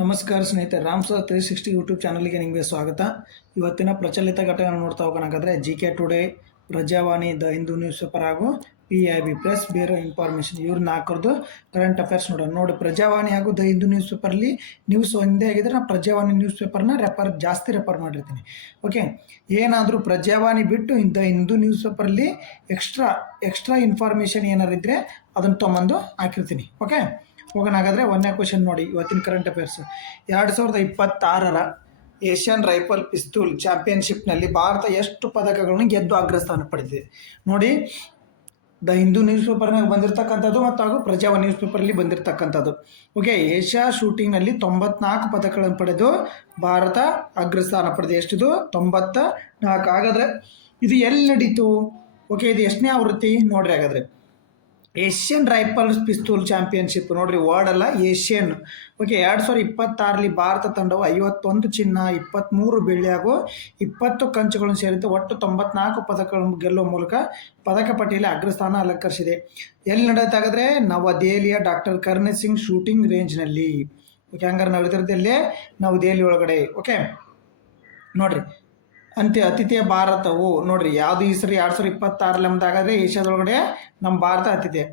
ನಮಸ್ಕಾರ ಸ್ನೇಹಿತರೆ, Ram sir 360 YouTube ಚಾನಲ್ಗೆ ನಿಮಗೆ ಸ್ವಾಗತ. ಇವತ್ತಿನ ಪ್ರಚಲಿತ ಘಟನೆ ನೋಡ್ತಾ ಹೋಗೋಣಾದ್ರೆ GK today, Prajavani, the Hindu news paper ಹಾಗೂ PIB ಪ್ರೆಸ್ ಬ್ಯೂರೋ ಇನ್ಫಾರ್ಮೇಷನ್ ಇವ್ರ ನಾಲ್ಕರದು ಕರೆಂಟ್ ಅಫೇರ್ಸ್ ನೋಡೋಣ. ನೋಡಿ, ಪ್ರಜಾವಾಣಿ ಹಾಗೂ ದ ಹಿಂದೂ ನ್ಯೂಸ್ ಪೇಪರ್ಲಿ ನ್ಯೂಸ್ ಒಂದೇ ಆಗಿದ್ರೆ ನಾನು ಪ್ರಜಾವಾಣಿ ನ್ಯೂಸ್ ಪೇಪರ್ನ ಜಾಸ್ತಿ ರೆಫರ್ ಮಾಡಿರ್ತೀನಿ. ಓಕೆ, ಏನಾದರೂ ಪ್ರಜಾವಾಣಿ ಬಿಟ್ಟು ದ ಹಿಂದೂ ನ್ಯೂಸ್ ಪೇಪರ್ಲಿ ಎಕ್ಸ್ಟ್ರಾ ಇನ್ಫಾರ್ಮೇಷನ್ ಏನಾರು ಇದ್ದರೆ ಅದನ್ನು ತೊಗೊಂಬಂದು ಹಾಕಿರ್ತೀನಿ. ಓಕೆ, ಹೋಗೋಣ. ಹಾಗಾದರೆ ಒಂದನೇ ಕ್ವಶನ್ ನೋಡಿ, ಇವತ್ತಿನ ಕರೆಂಟ್ ಅಫೇರ್ಸ್. 2026ರ ಏಷ್ಯನ್ ರೈಫಲ್ ಪಿಸ್ತೂಲ್ ಚಾಂಪಿಯನ್ಶಿಪ್ನಲ್ಲಿ ಭಾರತ ಎಷ್ಟು ಪದಕಗಳನ್ನು ಗೆದ್ದು ಅಗ್ರಸ್ಥಾನ ಪಡೆದಿದೆ? ನೋಡಿ, ದ ಹಿಂದೂ ನ್ಯೂಸ್ ಪೇಪರ್ನಾಗ ಬಂದಿರತಕ್ಕಂಥದ್ದು ಮತ್ತು ಹಾಗೂ ಪ್ರಜಾವಾಣಿ ನ್ಯೂಸ್ ಪೇಪರಲ್ಲಿ ಬಂದಿರತಕ್ಕಂಥದ್ದು. ಓಕೆ, ಏಷ್ಯಾ ಶೂಟಿಂಗ್ನಲ್ಲಿ 94 ಪದಕಗಳನ್ನು ಪಡೆದು ಭಾರತ ಅಗ್ರಸ್ಥಾನ ಪಡೆದಿದೆ. ಎಷ್ಟಿದು? 94. ಹಾಗಾದರೆ ಇದು ಎಲ್ಲಿ ನಡೀತು? ಓಕೆ, ಇದು ಎಷ್ಟನೇ ಆವೃತ್ತಿ ನೋಡ್ರಿ. ಹಾಗಾದರೆ ಏಷ್ಯನ್ ರೈಫಲ್ಸ್ ಪಿಸ್ತೂಲ್ ಚಾಂಪಿಯನ್ಶಿಪ್ ನೋಡ್ರಿ, ವರ್ಡ್ ಅಲ್ಲ, ಏಷ್ಯನ್. ಓಕೆ, 2026ರಲ್ಲಿ ಭಾರತ ತಂಡವು 51 ಚಿನ್ನ, 23 ಬೆಳ್ಳಿ ಹಾಗೂ 20 ಕಂಚುಗಳನ್ನು ಸೇರಿದ್ದು ಒಟ್ಟು 94 ಪದಕಗಳನ್ನು ಗೆಲ್ಲುವ ಮೂಲಕ ಪದಕ ಪಟ್ಟಿಯಲ್ಲಿ ಅಗ್ರಸ್ಥಾನ ಅಲಂಕರಿಸಿದೆ. ಎಲ್ಲಿ ನಡೆಯುತ್ತಾಗಾದ್ರೆ ನವದೆಹಲಿಯ doctor Karna Singh shooting ರೇಂಜ್ನಲ್ಲಿ. Okay, ಹಂಗಾರೆ ನಡೆದಿರೋದಲ್ಲೇ ನವದೆಹಲಿ ಒಳಗಡೆ. ಓಕೆ, ನೋಡ್ರಿ, ಅತಿಥೇಯ ಭಾರತವು ನೋಡ್ರಿ ಯಾವುದು ಈ ಸರಿ 2026ರಲ್ಲಿ ನಮ್ದಾಗಾದ್ರೆ ಏಷ್ಯಾದೊಳಗಡೆ ನಮ್ಮ ಭಾರತ ಅತಿಥೇಯ.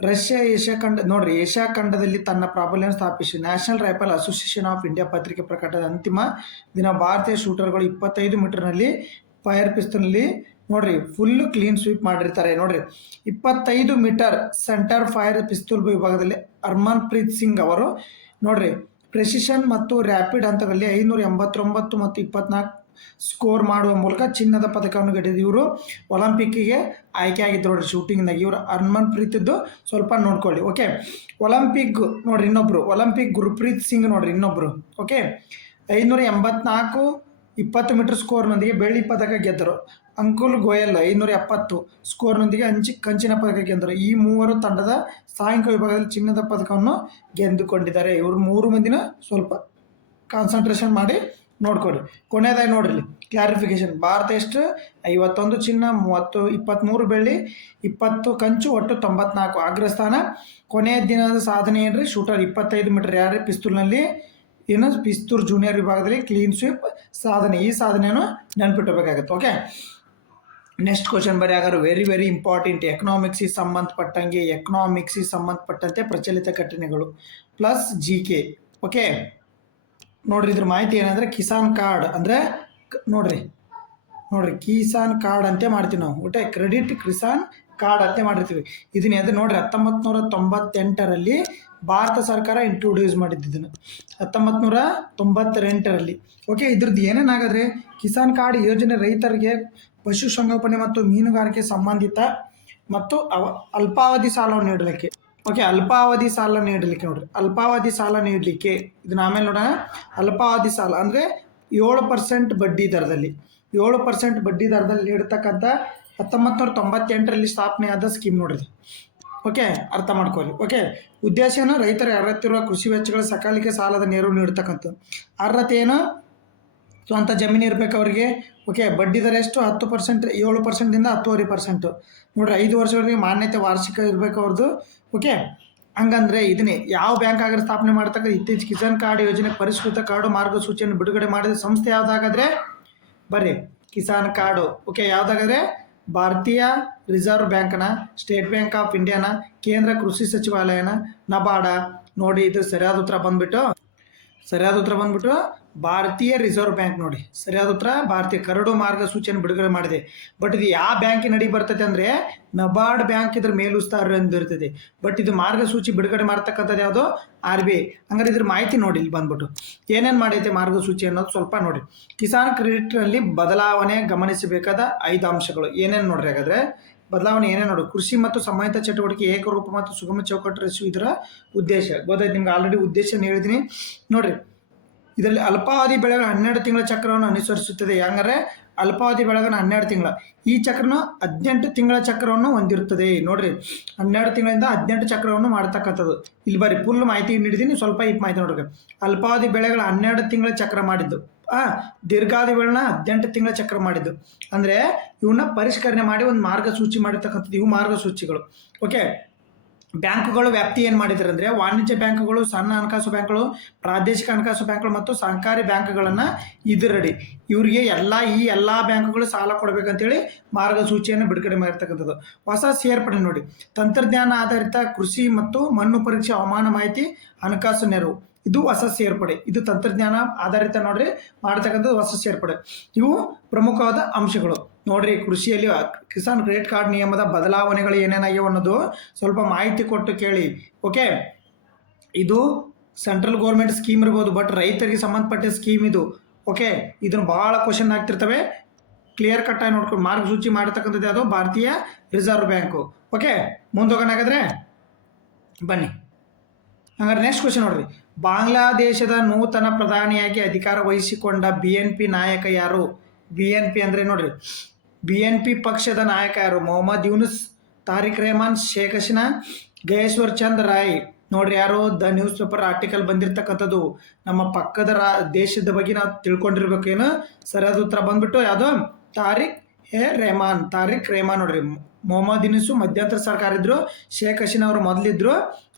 ರಷ್ಯಾ ಏಷ್ಯಾ ಖಂಡ ನೋಡ್ರಿ, ಏಷ್ಯಾ ಖಂಡದಲ್ಲಿ ತನ್ನ ಪ್ರಾಬಲ್ಯ ಸ್ಥಾಪಿಸಿ national rifle association of India ಪತ್ರಿಕೆ ಪ್ರಕಟದ ಅಂತಿಮ ದಿನ ಭಾರತೀಯ ಶೂಟರ್ಗಳು 25 ಮೀಟರ್ನಲ್ಲಿ ಫೈರ್ ಪಿಸ್ತೂಲ್ನಲ್ಲಿ ನೋಡ್ರಿ ಫುಲ್ ಕ್ಲೀನ್ ಸ್ವೀಪ್ ಮಾಡಿರ್ತಾರೆ. ನೋಡ್ರಿ, 25 ಮೀಟರ್ ಸೆಂಟರ್ ಫೈರ್ ಪಿಸ್ತೂಲ್ ವಿಭಾಗದಲ್ಲಿ ಹರ್ಮನ್ ಪ್ರೀತ್ ಸಿಂಗ್ ಅವರು ನೋಡ್ರಿ ಪ್ರೆಸಿಷನ್ ಮತ್ತು ರ್ಯಾಪಿಡ್ ಹಂತಗಳಲ್ಲಿ 589 ಮತ್ತು 24 ಸ್ಕೋರ್ ಮಾಡುವ ಮೂಲಕ ಚಿನ್ನದ ಪದಕವನ್ನು ಗೆದ್ದಿದ್ದು. ಇವರು ಒಲಿಂಪಿಕ್ಕಿಗೆ ಆಯ್ಕೆ ಆಗಿದ್ದು ನೋಡ್ರಿ ಶೂಟಿಂಗ್ನಾಗ. ಇವರು ಹರ್ಮನ್ ಪ್ರೀತಿದ್ದು ಸ್ವಲ್ಪ ನೋಡ್ಕೊಳ್ಳಿ. ಓಕೆ, ಒಲಿಂಪಿಕ್ ನೋಡ್ರಿ ಇನ್ನೊಬ್ರು, ಒಲಿಂಪಿಕ್ ಗುರುಪ್ರೀತ್ ಸಿಂಗ್ ನೋಡ್ರಿ ಇನ್ನೊಬ್ರು. ಓಕೆ, 584 20 ಮೀಟರ್ ಸ್ಕೋರ್ನೊಂದಿಗೆ ಬೆಳ್ಳಿ ಪದಕ ಗೆದ್ದರು. ಅಂಕುಲ್ ಗೋಯಲ್ 570 ಸ್ಕೋರ್ನೊಂದಿಗೆ ಕಂಚಿನ ಪದಕ ಗೆದ್ದರು. ಈ ಮೂವರು ತಂಡದ ಸಾಯಂಕಾಲ ವಿಭಾಗದಲ್ಲಿ ಚಿನ್ನದ ಪದಕವನ್ನು ಗೆದ್ದುಕೊಂಡಿದ್ದಾರೆ. ಇವರು 3 ಮಂದಿನ ಸ್ವಲ್ಪ ಕಾನ್ಸಂಟ್ರೇಷನ್ ಮಾಡಿ ನೋಡ್ಕೊಳ್ಳಿ. ಕೊನೆಯದಾಗಿ ನೋಡ್ರಿ ಕ್ಲಾರಿಫಿಕೇಶನ್. ಭಾರತ ಎಷ್ಟು? 51 ಚಿನ್ನ, 23 ಬೆಳ್ಳಿ, 20 ಕಂಚು, ಒಟ್ಟು 94 ಅಗ್ರಸ್ಥಾನ. ಕೊನೆಯ ದಿನದ ಸಾಧನೆ ಏನ್ರಿ? ಶೂಟರ್ 25 ಮೀಟರ್ ಯಾರೇ ಪಿಸ್ತೂಲ್ನಲ್ಲಿ ಏನು ಪಿಸ್ತೂಲ್ ಜೂನಿಯರ್ ವಿಭಾಗದಲ್ಲಿ ಕ್ಲೀನ್ ಸ್ವೀಪ್ ಸಾಧನೆ. ಈ ಸಾಧನೆಯನ್ನು ನೆನ್ಪಿಟ್ಟಬೇಕಾಗತ್ತೆ. ಓಕೆ, ನೆಕ್ಸ್ಟ್ ಕ್ವಶನ್ ಬರೀ. ಹಾಗಾದ್ರೆ ವೆರಿ ಇಂಪಾರ್ಟೆಂಟ್. ಎಕನಾಮಿಕ್ಸಿಗೆ ಸಂಬಂಧಪಟ್ಟಂತೆ ಪ್ರಚಲಿತ ಘಟನೆಗಳು ಪ್ಲಸ್ GK. ಓಕೆ, ನೋಡ್ರಿ, ಇದ್ರ ಮಾಹಿತಿ ಏನಂದರೆ ಕಿಸಾನ್ ಕಾರ್ಡ್ ಅಂದರೆ ನೋಡ್ರಿ ಕಿಸಾನ್ ಕಾರ್ಡ್ ಅಂತೆ ಮಾಡ್ತೀವಿ ನಾವು. ಒಟ್ಟೆ ಕ್ರೆಡಿಟ್ ಕಿಸಾನ್ ಕಾರ್ಡ್ ಅಂತೆ ಮಾಡಿರ್ತೀವಿ. ಇದನ್ನ ನೋಡ್ರಿ 1998ರಲ್ಲಿ ಭಾರತ ಸರ್ಕಾರ ಇಂಟ್ರೊಡ್ಯೂಸ್ ಮಾಡಿದ್ದನ್ನು 1998ರಲ್ಲಿ. ಓಕೆ, ಇದ್ರದ್ದು ಏನೇನಾಗಾದ್ರೆ ಕಿಸಾನ್ ಕಾರ್ಡ್ ಯೋಜನೆ ರೈತರಿಗೆ ಪಶುಸಂಗೋಪನೆ ಮತ್ತು ಮೀನುಗಾರಿಕೆ ಸಂಬಂಧಿತ ಮತ್ತು ಅಲ್ಪಾವಧಿ ಸಾಲವನ್ನು ನೀಡಲಿಕ್ಕೆ. ಓಕೆ, ಅಲ್ಪಾವಧಿ ಸಾಲ ನೀಡಲಿಕ್ಕೆ ನೋಡ್ರಿ, ಅಲ್ಪಾವಧಿ ಸಾಲ ನೀಡಲಿಕ್ಕೆ ಇದನ್ನ ಆಮೇಲೆ ನೋಡೋಣ. ಅಲ್ಪಾವಧಿ ಸಾಲ ಅಂದರೆ 7% ಬಡ್ಡಿ ದರದಲ್ಲಿ 7% ಬಡ್ಡಿ ದರದಲ್ಲಿ ನೀಡತಕ್ಕಂಥ 1998ರಲ್ಲಿ ಸ್ಥಾಪನೆ ಆದ ಸ್ಕೀಮ್ ನೋಡ್ರಿ. ಓಕೆ, ಅರ್ಥ ಮಾಡ್ಕೊಳ್ಳಿ. ಓಕೆ, ಉದ್ದೇಶನ ರೈತರ ಅಗತ್ಯವಿರುವ ಕೃಷಿ ವೆಚ್ಚಗಳ ಸಕಾಲಿಕ ಸಾಲದ ನೆರವು ನೀಡ್ತಕ್ಕಂಥದ್ದು. ಅರ್ಹತೆ ಏನು? ಸ್ವಂತ ಜಮೀನು ಇರಬೇಕು ಅವರಿಗೆ. ಓಕೆ, ಬಡ್ಡಿ ದರ ಎಷ್ಟು? 10%, 7%ದಿಂದ 10.5% ನೋಡ್ರಿ. 5 ವರ್ಷಗಳಿಗೆ ಮಾನ್ಯತೆ ವಾರ್ಷಿಕ ಇರಬೇಕು ಅವ್ರದ್ದು. ಓಕೆ, ಹಂಗಂದ್ರೆ ಇದನ್ನೇ ಯಾವ ಬ್ಯಾಂಕ್ ಆಗ ಸ್ಥಾಪನೆ ಮಾಡ್ತಕ್ಕ ಇತ್ತೀಚೆಗೆ ಕಿಸಾನ್ ಕಾರ್ಡ್ ಯೋಜನೆ ಪರಿಷ್ಕೃತ ಕಾರ್ಡು ಮಾರ್ಗಸೂಚಿಯನ್ನು ಬಿಡುಗಡೆ ಮಾಡಿದ ಸಂಸ್ಥೆ ಯಾವುದಾಗಾದ್ರೆ ಬರ್ರಿ ಕಿಸಾನ್ ಕಾರ್ಡು. ಓಕೆ, ಯಾವುದಾಗಾದ್ರೆ ಭಾರತೀಯ ರಿಸರ್ವ್ ಬ್ಯಾಂಕ್ನ, ಸ್ಟೇಟ್ ಬ್ಯಾಂಕ್ ಆಫ್ ಇಂಡಿಯಾನ, ಕೇಂದ್ರ ಕೃಷಿ ಸಚಿವಾಲಯನ, ನಬಾರ್ಡ. ನೋಡಿ, ಇದು ಸರಿಯಾದ ಉತ್ತರ ಬಂದ್ಬಿಟ್ಟು ಭಾರತೀಯ ರಿಸರ್ವ್ ಬ್ಯಾಂಕ್. ನೋಡಿ, ಸರಿಯಾದ ಉತ್ತರ ಭಾರತೀಯ ಕರಡು ಮಾರ್ಗಸೂಚಿಯನ್ನು ಬಿಡುಗಡೆ ಮಾಡಿದೆ. ಬಟ್ ಇದು ಯಾವ ಬ್ಯಾಂಕಿನ ಅಡಿ ಬರ್ತದೆ ಅಂದರೆ ನಬಾರ್ಡ್ ಬ್ಯಾಂಕ್ ಇದ್ರ ಮೇಲುಸ್ತುವಾರಿ ಇರ್ತದೆ. ಬಟ್ ಇದು ಮಾರ್ಗಸೂಚಿ ಬಿಡುಗಡೆ ಮಾಡ್ತಕ್ಕಂಥದ್ದು ಯಾವುದು? RBI. ಹಂಗಾರೆ ಇದ್ರ ಮಾಹಿತಿ ನೋಡಿ, ಇಲ್ಲಿ ಬಂದ್ಬಿಟ್ಟು ಏನೇನು ಮಾಡೈತೆ ಮಾರ್ಗಸೂಚಿ ಅನ್ನೋದು ಸ್ವಲ್ಪ ನೋಡಿ. ಕಿಸಾನ್ ಕ್ರೆಡಿಟ್ನಲ್ಲಿ ಬದಲಾವಣೆ ಗಮನಿಸಬೇಕಾದ 5 ಅಂಶಗಳು ಏನೇನು ನೋಡ್ರಿ. ಹಾಗಾದ್ರೆ ಬದಲಾವಣೆ ಏನೇನು ನೋಡಿ. ಕೃಷಿ ಮತ್ತು ಸಂಬಂಧಿತ ಚಟುವಟಿಕೆ ಏಕರೂಪ ಮತ್ತು ಸುಗಮ ಚೌಕಟ್ಟು ರಚಿಸುವ ಇದರ ಉದ್ದೇಶ ಗೊತ್ತಾಯ್ತು ನಿಮ್ಗೆ. ಆಲ್ರೆಡಿ ಉದ್ದೇಶ ಹೇಳಿದ್ದೀನಿ ನೋಡ್ರಿ. ಇದರಲ್ಲಿ ಅಲ್ಪಾವಧಿ ಬೆಳೆಗಳ 12 ತಿಂಗಳ ಚಕ್ರವನ್ನು ಅನುಸರಿಸುತ್ತದೆ. ಹಂಗಾರೆ ಅಲ್ಪಾವಧಿ ಬೆಳೆಗಳ 12 ತಿಂಗಳ, ಈ ಚಕ್ರನ 18 ತಿಂಗಳ ಚಕ್ರವನ್ನು ಹೊಂದಿರುತ್ತದೆ. ನೋಡ್ರಿ, 12 ತಿಂಗಳಿಂದ 18 ಚಕ್ರವನ್ನು ಮಾಡ್ತಕ್ಕಂಥದ್ದು. ಇಲ್ಲಿ ಬರೀ ಫುಲ್ ಮಾಹಿತಿ ನೀಡಿದ್ದೀನಿ, ಸ್ವಲ್ಪ ಈ ಮಾಹಿತಿ ನೋಡ್ರಿ. ಅಲ್ಪಾವಧಿ ಬೆಳೆಗಳ 12 ತಿಂಗಳ ಚಕ್ರ ಮಾಡಿದ್ದು, ದೀರ್ಘಾವಧಿ ಬೆಳೆನ 18 ತಿಂಗಳ ಚಕ್ರ ಮಾಡಿದ್ದು. ಅಂದರೆ ಇವನ್ನ ಪರಿಷ್ಕರಣೆ ಮಾಡಿ ಒಂದು ಮಾರ್ಗಸೂಚಿ ಮಾಡಿರ್ತಕ್ಕಂಥದ್ದು. ಇವು ಮಾರ್ಗಸೂಚಿಗಳು. ಓಕೆ, ಬ್ಯಾಂಕುಗಳು ವ್ಯಾಪ್ತಿ ಏನು ಮಾಡಿದ್ದಾರೆ ಅಂದರೆ ವಾಣಿಜ್ಯ ಬ್ಯಾಂಕುಗಳು, ಸಣ್ಣ ಹಣಕಾಸು ಬ್ಯಾಂಕುಗಳು, ಪ್ರಾದೇಶಿಕ ಹಣಕಾಸು ಬ್ಯಾಂಕುಗಳು ಮತ್ತು ಸಹಕಾರಿ ಬ್ಯಾಂಕ್ಗಳನ್ನು ಇದರಡಿ ಇವರಿಗೆ ಈ ಎಲ್ಲ ಬ್ಯಾಂಕುಗಳು ಸಾಲ ಕೊಡಬೇಕಂತೇಳಿ ಮಾರ್ಗಸೂಚಿಯನ್ನು ಬಿಡುಗಡೆ ಮಾಡಿರ್ತಕ್ಕಂಥದ್ದು. ಹೊಸ ಸೇರ್ಪಡೆ ನೋಡಿ, ತಂತ್ರಜ್ಞಾನ ಆಧಾರಿತ ಕೃಷಿ ಮತ್ತು ಮಣ್ಣು ಪರೀಕ್ಷೆ, ಹವಾಮಾನ ಮಾಹಿತಿ, ಹಣಕಾಸು ನೆರವು. ಇದು ಹೊಸ ಸೇರ್ಪಡೆ. ಇದು ತಂತ್ರಜ್ಞಾನ ಆಧಾರಿತ ನೋಡ್ರಿ ಮಾಡ್ತಕ್ಕಂಥದ್ದು ಹೊಸ ಸೇರ್ಪಡೆ. ಇವು ಪ್ರಮುಖವಾದ ಅಂಶಗಳು ನೋಡ್ರಿ. ಕೃಷಿಯಲ್ಲಿ ಕಿಸಾನ್ ಕ್ರೆಡಿಟ್ ಕಾರ್ಡ್ ನಿಯಮದ ಬದಲಾವಣೆಗಳು ಏನೇನಾಗಿವೆ ಅನ್ನೋದು ಸ್ವಲ್ಪ ಮಾಹಿತಿ ಕೊಟ್ಟು ಕೇಳಿ. ಓಕೆ, ಇದು ಸೆಂಟ್ರಲ್ ಗೌರ್ಮೆಂಟ್ ಸ್ಕೀಮ್ ಇರ್ಬೋದು, ಬಟ್ ರೈತರಿಗೆ ಸಂಬಂಧಪಟ್ಟ ಸ್ಕೀಮ್ ಇದು. ಓಕೆ, ಇದನ್ನು ಭಾಳ ಕ್ವಶನ್ ಆಗ್ತಿರ್ತವೆ. ಕ್ಲಿಯರ್ ಕಟ್ ಆಗಿ ನೋಡ್ಕೊಂಡು ಮಾರ್ಗಸೂಚಿ ಮಾಡತಕ್ಕಂಥದ್ದು ಯಾವುದು? ಭಾರತೀಯ ರಿಸರ್ವ್ ಬ್ಯಾಂಕು. ಓಕೆ, ಮುಂದೋಗೋಣ ಹಾಗಾದ್ರೆ ಬನ್ನಿ. ಹಂಗಾರೆ ನೆಕ್ಸ್ಟ್ ಕ್ವಶನ್ ನೋಡ್ರಿ. ಬಾಂಗ್ಲಾದೇಶದ ನೂತನ ಪ್ರಧಾನಿಯಾಗಿ ಅಧಿಕಾರ ವಹಿಸಿಕೊಂಡ BNP ನಾಯಕ ಯಾರು? BNP ಅಂದರೆ ನೋಡ್ರಿ, BNP ಪಕ್ಷದ ನಾಯಕ ಯಾರು? ಮೊಹಮ್ಮದ್ ಯೂನುಸ್, ತಾರಿಕ್ ರೆಹಮಾನ್, ಶೇಖ್ ಹಸೀನಾ, ಗಯೇಶ್ವರ್ ಚಂದ್ ರಾಯ್. ನೋಡ್ರಿ ಯಾರು? ದ ನ್ಯೂಸ್ ಪೇಪರ್ ಆರ್ಟಿಕಲ್ ಬಂದಿರತಕ್ಕಂಥದ್ದು. ನಮ್ಮ ಪಕ್ಕದ ದೇಶದ ಬಗ್ಗೆ ನಾವು ತಿಳ್ಕೊಂಡಿರ್ಬೇಕೇನು? ಸರಿಯಾದ ಉತ್ತರ ಬಂದ್ಬಿಟ್ಟು ಯಾವುದು? ತಾರಿಕ್ ರೆಹಮಾನ್ ನೋಡ್ರಿ. ಮೊಹಮ್ಮದ್ ಯೂನುಸ್ ಮಧ್ಯಂತರ ಸರ್ಕಾರ ಇದ್ರು, ಶೇಖ್ ಹಸೀನಾ ಅವರು ಮೊದಲಿದ್ರು.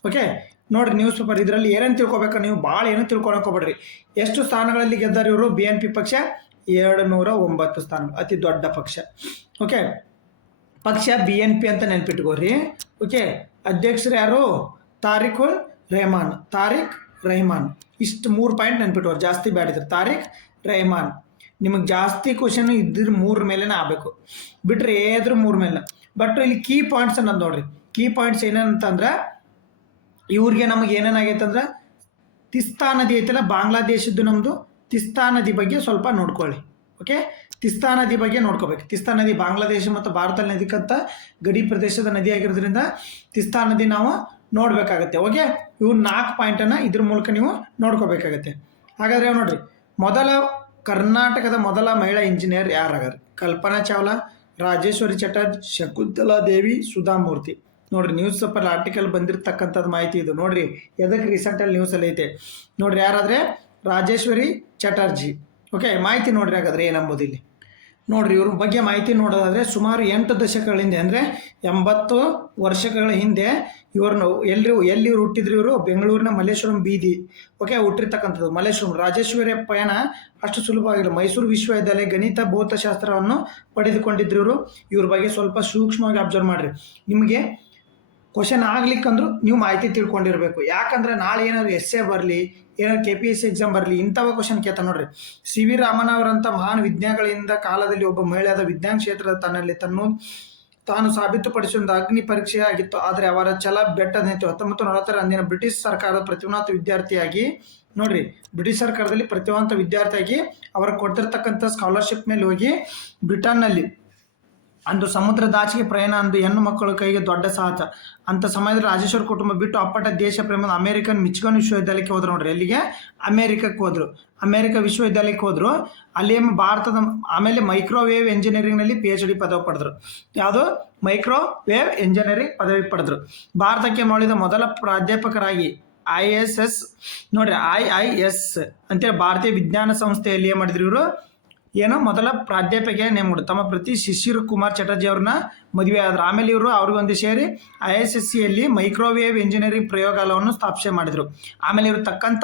ಓಕೆ, ನೋಡ್ರಿ ನ್ಯೂಸ್ ಪೇಪರ್ ಇದರಲ್ಲಿ ಏನೇನು ತಿಳ್ಕೊಬೇಕು ನೀವು? ಭಾಳ ಏನು ತಿಳ್ಕೊಳಕ್ ಹೋಗ್ಬೇಡ್ರಿ. ಎಷ್ಟು ಸ್ಥಾನಗಳಲ್ಲಿ ಗೆದ್ದಾರೆ ಇವರು? BNP ಪಕ್ಷ 209 ಸ್ಥಾನ, ಅತಿ ದೊಡ್ಡ ಪಕ್ಷ. ಓಕೆ, ಪಕ್ಷ BNP ಅಂತ ನೆನ್ಪಿಟ್ಕೋರಿ. ಓಕೆ, ಅಧ್ಯಕ್ಷರು ಯಾರು? ತಾರಿಕ್ ರೆಹಮಾನ್. ಇಷ್ಟು 3 ಪಾಯಿಂಟ್ ನೆನ್ಪಿಟ್ಕೋರಿ, ಜಾಸ್ತಿ ಬ್ಯಾಡಿದ್ರು. ತಾರಿಕ್ ರೆಹಮಾನ್. ನಿಮಗೆ ಜಾಸ್ತಿ ಕ್ವಶನ್ ಇದ್ರ 3 ಮೇಲೆನೇ ಆಗಬೇಕು, ಬಿಟ್ರೆ ಏದ್ರ 3 ಮೇಲೆ. ಬಟ್ ಇಲ್ಲಿ ಕೀ ಪಾಯಿಂಟ್ಸ್ ಅನ್ನೋದು ನೋಡ್ರಿ. ಕೀ ಪಾಯಿಂಟ್ಸ್ ಏನಂತಂದ್ರೆ ಇವ್ರಿಗೆ ನಮಗೆ ಏನೇನಾಗೈತೆ ಅಂದ್ರೆ ತಿಸ್ತಾ ನದಿ ಐತಲ್ಲ, ಬಾಂಗ್ಲಾದೇಶದ್ದು ನಮ್ಮದು ತಿಸ್ತಾ ನದಿ ಬಗ್ಗೆ ಸ್ವಲ್ಪ ನೋಡ್ಕೊಳ್ಳಿ. ಓಕೆ, ತಿಸ್ತಾ ನದಿ ಬಗ್ಗೆ ನೋಡ್ಕೋಬೇಕು. ತಿಸ್ತಾ ನದಿ ಬಾಂಗ್ಲಾದೇಶ ಮತ್ತು ಭಾರತದಲ್ಲಿ ನದಿಕಂತ ಗಡಿ ಪ್ರದೇಶದ ನದಿ ಆಗಿರೋದ್ರಿಂದ ತಿಸ್ತಾ ನದಿ ನಾವು ನೋಡಬೇಕಾಗತ್ತೆ. ಓಕೆ, ಇವು 4 ಪಾಯಿಂಟನ್ನು ಇದ್ರ ಮೂಲಕ ನೀವು ನೋಡ್ಕೋಬೇಕಾಗತ್ತೆ. ಹಾಗಾದರೆ ನೋಡ್ರಿ, ಕರ್ನಾಟಕದ ಮೊದಲ ಮಹಿಳಾ ಇಂಜಿನಿಯರ್ ಯಾರಾಗಾರ? ಕಲ್ಪನಾ ಚಾವ್ಲಾ, ರಾಜೇಶ್ವರಿ ಚಟರ್ಜಿ, ಶಕುಂತಲಾ ದೇವಿ, ಸುಧಾ ಮೂರ್ತಿ. ನೋಡ್ರಿ, ನ್ಯೂಸ್ ಪೇಪರ್ ಆರ್ಟಿಕಲ್ ಬಂದಿರತಕ್ಕಂಥದ್ದು ಮಾಹಿತಿ ಇದು. ನೋಡ್ರಿ, ಎದಕ್ಕೆ ರೀಸೆಂಟಲ್ಲಿ ನ್ಯೂಸಲ್ಲಿ ಐತೆ ನೋಡ್ರಿ. ಯಾರಾದರೆ? ರಾಜೇಶ್ವರಿ ಚಟರ್ಜಿ. ಓಕೆ, ಮಾಹಿತಿ ನೋಡ್ರಿ ಹಾಗಾದ್ರೆ ಏನಂಬೋದು ಇಲ್ಲಿ ನೋಡ್ರಿ. ಇವ್ರ ಬಗ್ಗೆ ಮಾಹಿತಿ ನೋಡೋದಾದರೆ ಸುಮಾರು 8 ದಶಕಗಳ ಹಿಂದೆ, ಅಂದರೆ 80 ವರ್ಷಗಳ ಹಿಂದೆ ಇವ್ರನ್ನ ಎಲ್ಲಿ ಇವ್ರು ಹುಟ್ಟಿದ್ರು? ಇವರು ಬೆಂಗಳೂರಿನ ಮಲ್ಲೇಶ್ವರಂ ಬೀದಿ. ಓಕೆ, ಹುಟ್ಟಿರ್ತಕ್ಕಂಥದ್ದು ಮಲ್ಲೇಶ್ವರಂ. ರಾಜೇಶ್ವರಿಯ ಪಯಣ ಅಷ್ಟು ಸುಲಭವಾಗಿಲ್ಲ. ಮೈಸೂರು ವಿಶ್ವವಿದ್ಯಾಲಯ ಗಣಿತ ಭೌತಶಾಸ್ತ್ರವನ್ನು ಪಡೆದುಕೊಂಡಿದ್ರು ಇವ್ರ ಬಗ್ಗೆ ಸ್ವಲ್ಪ ಸೂಕ್ಷ್ಮವಾಗಿ ಅಬ್ಸರ್ವ್ ಮಾಡಿರಿ. ನಿಮಗೆ ಕ್ವಶನ್ ಆಗ್ಲಿಕ್ಕಂದ್ರೂ ನೀವು ಮಾಹಿತಿ ತಿಳ್ಕೊಂಡಿರ್ಬೇಕು. ಯಾಕಂದ್ರೆ ನಾಳೆ ಏನಾದ್ರು ಎಸ್ಸೆ ಬರಲಿ, ಏನಾದ್ರು KPSC ಎಕ್ಸಾಮ್ ಬರಲಿ, ಇಂಥವ ಕ್ವಶನ್ ಕೇಳ್ತಾ ನೋಡ್ರಿ. CV ರಾಮನ್ ಅವರಂಥ ಮಹಾನ್ ವಿಜ್ಞಾನಿಗಳಿಂದ ಕಾಲದಲ್ಲಿ ಒಬ್ಬ ಮಹಿಳೆಯಾದ ವಿಜ್ಞಾನ ಕ್ಷೇತ್ರದ ತನ್ನಲ್ಲಿ ತಾನು ಸಾಬೀತುಪಡಿಸಿದ ಅಗ್ನಿ ಪರೀಕ್ಷೆ ಆಗಿತ್ತು. ಆದರೆ ಅವರ ಛಲ ಬೆಟ್ಟದ ನಿಂತು 1940 ಅಂದಿನ ಬ್ರಿಟಿಷ್ ಸರ್ಕಾರದ ಪ್ರತಿಭಾವಂತ ವಿದ್ಯಾರ್ಥಿಯಾಗಿ ನೋಡ್ರಿ, ಬ್ರಿಟಿಷ್ ಸರ್ಕಾರದಲ್ಲಿ ಪ್ರತಿಭಾವಂತ ವಿದ್ಯಾರ್ಥಿಯಾಗಿ ಅವರು ಕೊಡ್ತಿರ್ತಕ್ಕಂಥ ಸ್ಕಾಲರ್ಶಿಪ್ ಮೇಲೆ ಹೋಗಿ ಬ್ರಿಟನ್ನಲ್ಲಿ ಅಂದು ಸಮುದ್ರದಾಚೆಗೆ ಪ್ರಯಾಣ, ಅಂದು ಹೆಣ್ಣು ಮಕ್ಕಳ ಕೈಗೆ ದೊಡ್ಡ ಸಾಹಸ. ಅಂಥ ಸಮಯದಲ್ಲಿ ರಾಜೇಶ್ವರ ಕುಟುಂಬ ಬಿಟ್ಟು ಅಪ್ಪಟ ದೇಶ ಪ್ರೇಮದ ಮಿಚಿಗನ್ ವಿಶ್ವವಿದ್ಯಾಲಯಕ್ಕೆ ಹೋದ್ರು. ನೋಡ್ರಿ, ಎಲ್ಲಿಗೆ? ಅಮೇರಿಕಕ್ಕೆ ಹೋದ್ರು. ಅಮೇರಿಕ ವಿಶ್ವವಿದ್ಯಾಲಯಕ್ಕೆ ಹೋದ್ರು. ಅಲ್ಲಿ ಭಾರತದ ಆಮೇಲೆ ಮೈಕ್ರೋವೇವ್ ಎಂಜಿನಿಯರಿಂಗ್ನಲ್ಲಿ PhD ಪದವಿ ಪಡೆದ್ರು. ಯಾವುದು? ಮೈಕ್ರೋವೇವ್ ಎಂಜಿನಿಯರಿಂಗ್ ಪದವಿ ಪಡೆದ್ರು. ಭಾರತಕ್ಕೆ ಮರಳಿದ ಮೊದಲ ಪ್ರಾಧ್ಯಾಪಕರಾಗಿ IISS ನೋಡ್ರಿ, IIS ಅಂತೇಳಿ ಭಾರತೀಯ ವಿಜ್ಞಾನ ಸಂಸ್ಥೆಯಲ್ಲಿ ಏನು ಮಾಡಿದ್ರು ಇವರು? ಏನೋ ಮೊದಲ ಪ್ರಾಧ್ಯಾಪಕ ನೇಮಕ ತಮ್ಮ ಪ್ರತಿ ಶಿಶಿರ್ ಕುಮಾರ್ ಚಟರ್ಜಿ ಅವ್ರನ್ನ ಮದುವೆ ಆದ್ರು. ಆಮೇಲೆ ಇವರು ಅವ್ರಿಗೊಂದು ಸೇರಿ IISCಯಲ್ಲಿ ಮೈಕ್ರೋವೇವ್ ಎಂಜಿನಿಯರಿಂಗ್ ಪ್ರಯೋಗಾಲಯವನ್ನು ಸ್ಥಾಪನೆ ಮಾಡಿದರು. ಆಮೇಲೆ ಇವರು ತಕ್ಕಂಥ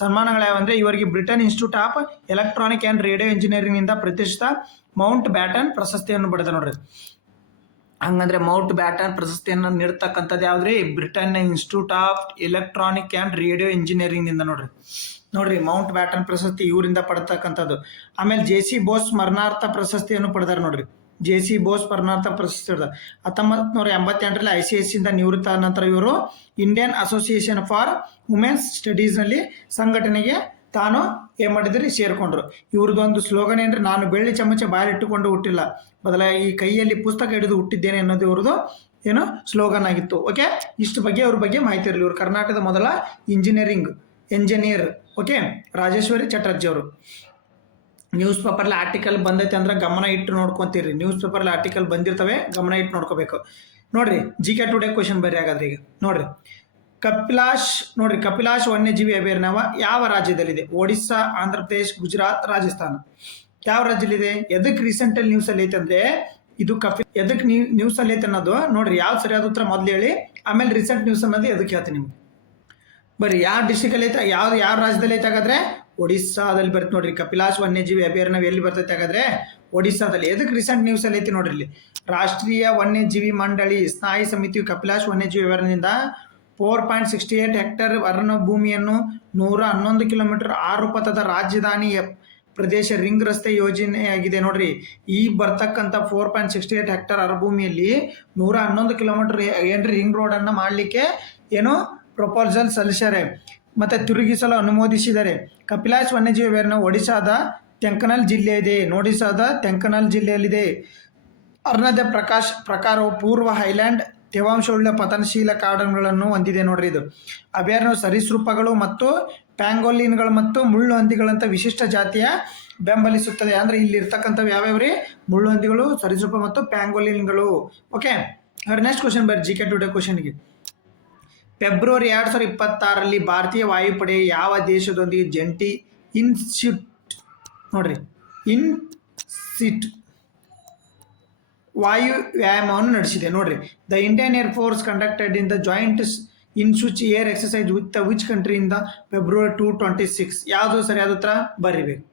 ಸನ್ಮಾನಗಳು ಯಾವಂದರೆ, ಇವರಿಗೆ Britain institute of electronic and radio ಇಂಜಿನಿಯರಿಂಗ್ನಿಂದ ಪ್ರತಿಷ್ಠಿತ ಮೌಂಟ್ ಬ್ಯಾಟನ್ ಪ್ರಶಸ್ತಿಯನ್ನು ಪಡೆದ. ನೋಡ್ರಿ, ಹಂಗಂದ್ರೆ ಮೌಂಟ್ ಬ್ಯಾಟನ್ ಪ್ರಶಸ್ತಿಯನ್ನು ನೀಡ್ತಕ್ಕಂಥದ್ದು ಯಾವುದ್ರಿ? ಬ್ರಿಟನ್ನ institute of electronic and radio ಇಂಜಿನಿಯರಿಂಗ್ನಿಂದ. ನೋಡ್ರಿ ಮೌಂಟ್ ಬ್ಯಾಟನ್ ಪ್ರಶಸ್ತಿ ಇವರಿಂದ ಪಡೆತಕ್ಕಂಥದ್ದು. ಆಮೇಲೆ JC ಬೋಸ್ ಸ್ಮರಣಾರ್ಥ ಪ್ರಶಸ್ತಿಯನ್ನು ಪಡೆದಾರೆ. ನೋಡ್ರಿ, JC ಬೋಸ್ ಸ್ಮರಣಾರ್ಥ ಪ್ರಶಸ್ತಿ ಪಡೆದ. 1988ರಲ್ಲಿ ICSCಯಿಂದ ನಿವೃತ್ತ ನಂತರ ಇವರು ಇಂಡಿಯನ್ ಅಸೋಸಿಯೇಷನ್ ಫಾರ್ ವುಮೆನ್ಸ್ ಸ್ಟಡೀಸ್ನಲ್ಲಿ ಸಂಘಟನೆಗೆ ತಾನು ಏನು ಮಾಡಿದ್ರಿ? ಸೇರಿಕೊಂಡ್ರು. ಇವ್ರದ್ದೊಂದು ಸ್ಲೋಗನ್ ಏನ್ರಿ? ನಾನು ಬೆಳ್ಳಿ ಚಮಚ ಬಾಯಲ್ಲಿಟ್ಟುಕೊಂಡು ಹುಟ್ಟಿಲ್ಲ, ಬದಲಾಗಿ ಈ ಕೈಯಲ್ಲಿ ಪುಸ್ತಕ ಹಿಡಿದು ಹುಟ್ಟಿದ್ದೇನೆ ಅನ್ನೋದು ಇವ್ರದ್ದು ಏನು ಸ್ಲೋಗನ್ ಆಗಿತ್ತು. ಓಕೆ, ಇಷ್ಟು ಬಗ್ಗೆ ಅವ್ರ ಬಗ್ಗೆ ಮಾಹಿತಿ ಇರಲಿ. ಇವರು ಕರ್ನಾಟಕದ ಮೊದಲ ಇಂಜಿನಿಯರ್. ಓಕೆ, ರಾಜೇಶ್ವರಿ ಚಟರ್ಜಿ ಅವರು. ನ್ಯೂಸ್ ಪೇಪರ್ಲಿ ಆರ್ಟಿಕಲ್ ಬಂದೈತೆ ಅಂದ್ರೆ ಗಮನ ಇಟ್ಟು ನೋಡ್ಕೊತೀರಿ. ನ್ಯೂಸ್ ಪೇಪರ್ಲಿ ಆರ್ಟಿಕಲ್ ಬಂದಿರ್ತವೆ, ಗಮನ ಇಟ್ಟು ನೋಡ್ಕೋಬೇಕು. ನೋಡ್ರಿ, GK ಟುಡೇ ಕ್ವಶನ್ ಬರ್ರಿ ಹಾಗಾದ್ರೆ. ಈಗ ನೋಡ್ರಿ, ಕಪಿಲಾಶ್ ವನ್ಯಜೀವಿ ಅಭಯಾರಣ್ಯ ಯಾವ ರಾಜ್ಯದಲ್ಲಿದೆ? ಒಡಿಸ್ಸಾ, ಆಂಧ್ರ ಪ್ರದೇಶ್, ಗುಜರಾತ್, ರಾಜಸ್ಥಾನ. ಯಾವ ರಾಜ್ಯದಲ್ಲಿದೆ? ಎದಕ್ಕೆ ರೀಸೆಂಟಲ್ಲಿ ನ್ಯೂಸಲ್ಲಿ ಐತೆ ಅಂದರೆ ಇದು ಎದಕ್ಕೆ ನ್ಯೂಸಲ್ಲಿ ಐತೆ ಅನ್ನೋದು ನೋಡ್ರಿ. ಯಾವ ಸರಿಯಾದ ಉತ್ತರ ಮೊದಲು ಹೇಳಿ ಆಮೇಲೆ ರೀಸೆಂಟ್ ನ್ಯೂಸ್ ಅನ್ನೋದು ಅದಕ್ಕೆ ಹೇಳ್ತೀನಿ ನಿಮ್ಗೆ. ಬರ್ರಿ ಯಾವ ಡಿಸ್ಟಿಕಲ್ಲಿ ಐತೆ, ಯಾವ ರಾಜ್ಯದಲ್ಲಿ ಐತೆ ಹಾಗಾದ್ರೆ ಒಡಿಸ್ಸಾದಲ್ಲಿ ಬರುತ್ತೆ ನೋಡ್ರಿ. ಕಪಿಲಾಸ್ ವನ್ಯಜೀವಿ ಅಭಯಾರಣ್ಯ ಎಲ್ಲಿ ಬರ್ತೈತೆ ಹಾಗಾದ್ರೆ ಒಡಿಸ್ಸಾದಲ್ಲಿ. ಎದಕ್ಕೆ ರೀಸೆಂಟ್ ನ್ಯೂಸ್ ಅಲ್ಲಿ ಐತಿ ನೋಡ್ರಿ ಇಲ್ಲಿ. ರಾಷ್ಟ್ರೀಯ ವನ್ಯಜೀವಿ ಮಂಡಳಿ ಸ್ಥಾಯಿ ಸಮಿತಿಯು ಕಪಿಲಾಸ್ ವನ್ಯಜೀವಿ ಅಭಯಾರಣ್ಯದಿಂದ 4.68 ಹೆಕ್ಟೇರ್ ಅರಣ್ಯ ಭೂಮಿಯನ್ನು 111 ಕಿಲೋಮೀಟರ್ 6 ಪಥದ ರಾಜಧಾನಿ ಪ್ರದೇಶ ರಿಂಗ್ ರಸ್ತೆ ಯೋಜನೆಯಾಗಿದೆ ನೋಡ್ರಿ. ಈ ಬರ್ತಕ್ಕಂಥ 4.68 ಹೆಕ್ಟೇರ್ ಅರಭೂಮಿಯಲ್ಲಿ 111 ಕಿಲೋಮೀಟರ್ ಏನ್ರಿ ರಿಂಗ್ ರೋಡ್ ಅನ್ನ ಮಾಡಲಿಕ್ಕೆ ಏನು ಪ್ರಪೋಸಲ್ ಸಲ್ಲಿಸ್ಯಾರೆ ಮತ್ತೆ ತಿರುಗಿಸಲು ಅನುಮೋದಿಸಿದ್ದಾರೆ. ಕಪಿಲಾಸ್ ವನ್ಯಜೀವಿ ಅಭಯಾರಣ್ಯ ಒಡಿಶಾದ ತೆಂಕನಲ್ ಜಿಲ್ಲೆ ಇದೆ. ಒಡಿಶಾದ ತೆಂಕನಲ್ ಜಿಲ್ಲೆಯಲ್ಲಿದೆ. ಅರಣ್ಯದ ಪ್ರಕಾರವು ಪೂರ್ವ ಹೈಲ್ಯಾಂಡ್ ತೇವಾಂಶವುಳ್ಳ ಪತನಶೀಲ ಕಾಡುಗಳನ್ನು ಹೊಂದಿದೆ ನೋಡ್ರಿ. ಇದು ಅಭಯಾರಣ್ಯವು ಸರೀಸೃಪಗಳು ಮತ್ತು ಪ್ಯಾಂಗೋಲಿನ್ಗಳು ಮತ್ತು ಮುಳ್ಳು ಹಂದಿಗಳಂತ ವಿಶಿಷ್ಟ ಜಾತಿಯ ಬೆಂಬಲಿಸುತ್ತದೆ. ಅಂದ್ರೆ ಇಲ್ಲಿ ಇರ್ತಕ್ಕಂಥವು ಯಾವ್ಯಾವ್ರಿ? ಮುಳ್ಳು ಹಂದಿಗಳು, ಸರೀಸೃಪ ಮತ್ತು ಪ್ಯಾಂಗೋಲಿನ್ಗಳು. ಓಕೆ, ನೆಕ್ಸ್ಟ್ ಕ್ವಶನ್ ಬರ್ರಿ GK ಟುಡೇ ಕ್ವಶನ್ಗೆ. ಫೆಬ್ರವರಿ 2026ರಲ್ಲಿ ಭಾರತೀಯ ವಾಯುಪಡೆ ಯಾವ ದೇಶದೊಂದಿಗೆ ಜಂಟಿ ಇನ್ಸಿಟ್ ವಾಯು ವ್ಯಾಯಾಮವನ್ನು ನಡೆಸಿದೆ ನೋಡ್ರಿ. The Indian air force conducted in the joint in situ air exercise with which country in the February 2026? ಯಾವುದು ಸರಿಯಾದ ಉತ್ತರ ಬರೀಬೇಕು